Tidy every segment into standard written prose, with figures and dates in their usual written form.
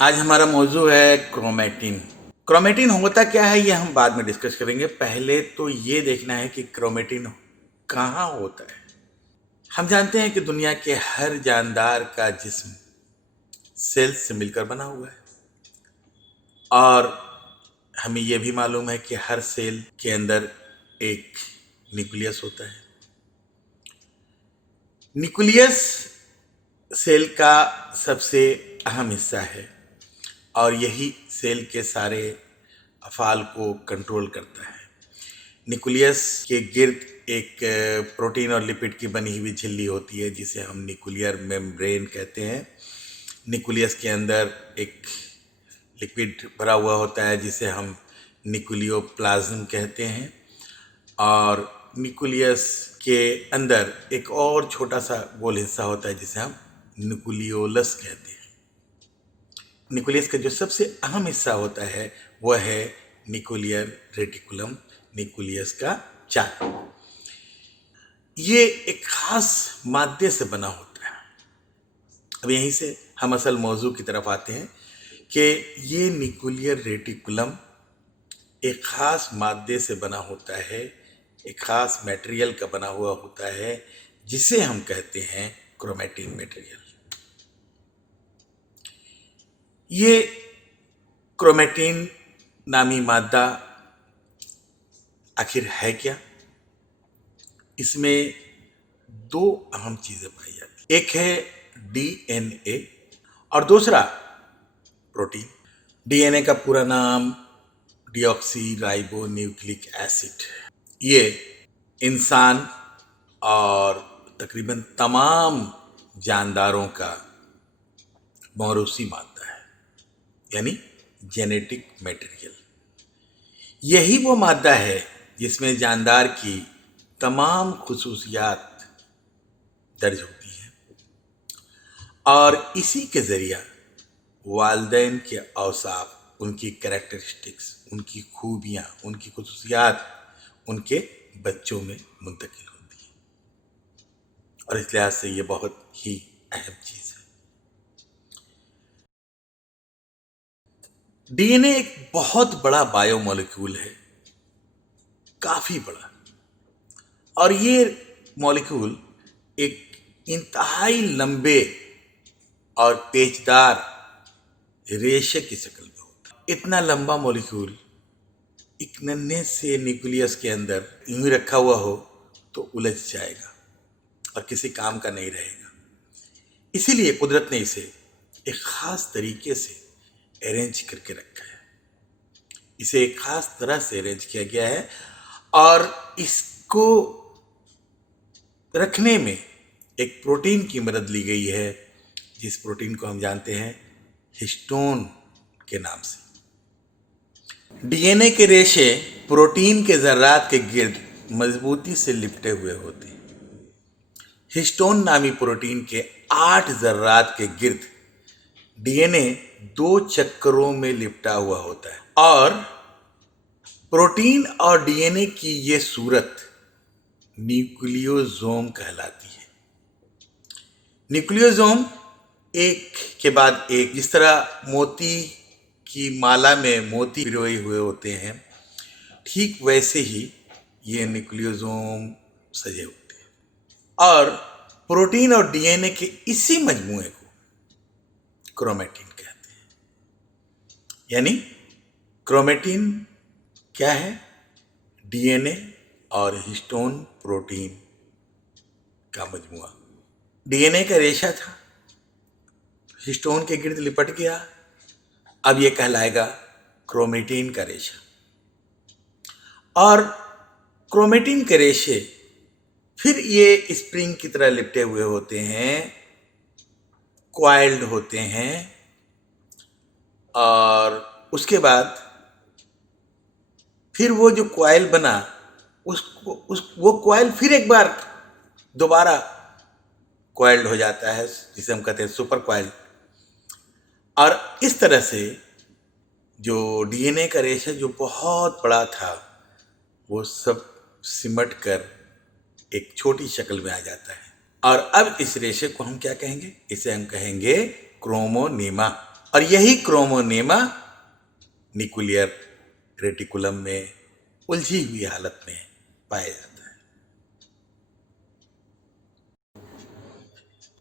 आज हमारा मौजू है क्रोमेटिन। क्रोमेटिन होता क्या है ये हम बाद में डिस्कस करेंगे। पहले तो ये देखना है कि क्रोमेटिन कहाँ होता है। हम जानते हैं कि दुनिया के हर जानदार का जिस्म सेल्स से मिलकर बना हुआ है और हमें यह भी मालूम है कि हर सेल के अंदर एक न्यूक्लियस होता है। न्यूक्लियस सेल का सबसे अहम हिस्सा है और यही सेल के सारे अफ़ाल को कंट्रोल करता है। न्यूक्लियस के गिर्द एक प्रोटीन और लिपिड की बनी हुई झिल्ली होती है जिसे हम न्यूक्लियर मेम्ब्रेन कहते हैं। न्यूक्लियस के अंदर एक लिक्विड भरा हुआ होता है जिसे हम न्यूक्लियोप्लाज्म कहते हैं और न्यूक्लियस के अंदर एक और छोटा सा गोल हिस्सा होता है जिसे हम न्यूक्लियोलस कहते हैं। न्यूक्लियस का जो सबसे अहम हिस्सा होता है वह है न्यूक्लियर रेटिकुलम, न्यूक्लियस का चाक। ये एक खास मादे से बना होता है। अब यहीं से हम असल मौजू की तरफ आते हैं कि ये न्यूक्लियर रेटिकुलम एक खास मादे से बना होता है, एक खास मटेरियल का बना हुआ होता है जिसे हम कहते हैं क्रोमेटिन मटेरियल। ये क्रोमेटिन नामी मादा आखिर है क्या? इसमें दो अहम चीजें पाई जाती, एक है डीएनए और दूसरा प्रोटीन। डीएनए का पूरा नाम डीऑक्सी राइबो न्यूक्लिक एसिड। ये इंसान और तकरीबन तमाम जानदारों का मौरूसी मादा है, यानी जेनेटिक मटेरियल। यही वो मादा है जिसमें जानदार की तमाम खुसूसियात दर्ज होती हैं और इसी के ज़रिया वालिदैन के औसाफ, उनकी कैरेक्टरिस्टिक्स, उनकी खूबियाँ, उनकी खुसूसियात उनके बच्चों में मुंतकिल होती हैं और इस लिहाज से ये बहुत ही अहम चीज़ है। डीएनए एक बहुत बड़ा बायोमोलिक्यूल है, काफ़ी बड़ा, और ये मॉलिक्यूल एक इंतहाई लंबे और पेचदार रेशे की शक्ल में होता है। इतना लंबा मॉलिक्यूल एक नन्हे से न्यूक्लियस के अंदर यूं ही रखा हुआ हो तो उलझ जाएगा और किसी काम का नहीं रहेगा। इसीलिए कुदरत ने इसे एक खास तरीके से अरेंज करके रखा है। इसे एक खास तरह से अरेंज किया गया है और इसको रखने में एक प्रोटीन की मदद ली गई है जिस प्रोटीन को हम जानते हैं हिस्टोन के नाम से। डीएनए के रेशे प्रोटीन के जर्रात के गिर्द मजबूती से लिपटे हुए होते हैं। हिस्टोन नामी प्रोटीन के 8 जर्रात के गिर्द डीएनए 2 चक्करों में लिपटा हुआ होता है और प्रोटीन और डीएनए की ये सूरत न्यूक्लियोसोम कहलाती है। न्यूक्लियोसोम एक के बाद एक, जिस तरह मोती की माला में मोती पिरोए हुए होते हैं, ठीक वैसे ही ये न्यूक्लियोसोम सजे होते हैं और प्रोटीन और डीएनए के इसी मजमूए को क्रोमेटिन कहते हैं। यानी क्रोमेटिन क्या है? डीएनए और हिस्टोन प्रोटीन का मजमुआ। डीएनए का रेशा था, हिस्टोन के गिर्द लिपट गया, अब यह कहलाएगा क्रोमेटिन का रेशा। और क्रोमेटिन के रेशे फिर ये स्प्रिंग की तरह लिपटे हुए होते हैं, क्वाइल्ड होते हैं और उसके बाद फिर वो जो क्वाइल बना वो क्वाइल फिर एक बार दोबारा क्वाइल्ड हो जाता है जिसे हम कहते हैं सुपर क्वाइल। और इस तरह से जो डीएनए का रेशा जो बहुत बड़ा था वो सब सिमट कर एक छोटी शक्ल में आ जाता है और अब इस रेशे को हम क्या कहेंगे? इसे हम कहेंगे क्रोमोनीमा। और यही क्रोमोनेमा निकुलियर रेटिकुलम में उलझी हुई हालत में पाया जाता है।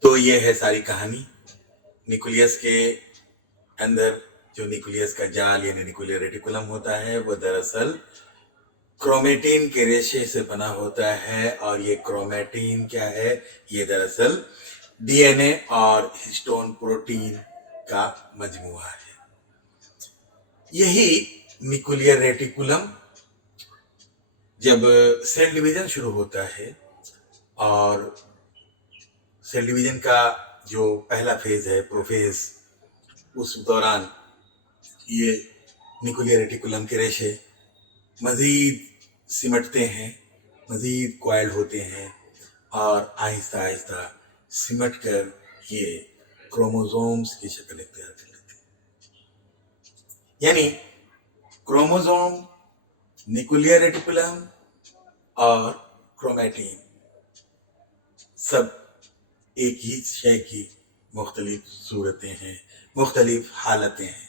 तो ये है सारी कहानी। निकुलियस के अंदर जो निकुलियस का जाल यानी निकुलियर रेटिकुलम होता है वो दरअसल क्रोमेटिन के रेशे से बना होता है, और ये क्रोमेटिन क्या है, ये दरअसल डीएनए और हिस्टोन प्रोटीन का मजमूआ है। यही निकुलियर रेटिकुलम जब सेल डिवीजन शुरू होता है, और सेल डिवीजन का जो पहला फेज है प्रोफेज, उस दौरान ये निकुलियर रेटिकुलम के रेशे मज़ीद सिमटते हैं, मज़ीद क्वाइल्ड होते हैं, और आहिस्ता आहिस्ता सिमट कर ये क्रोमोसोम्स की शक्ल इख्तियार कर लेते हैं। यानी क्रोमोसोम, निकुलियर रेटिकुलम और क्रोमेटिन सब एक ही शय की मुख्तलिफ सूरतें हैं, मुख्तलिफ हालतें हैं।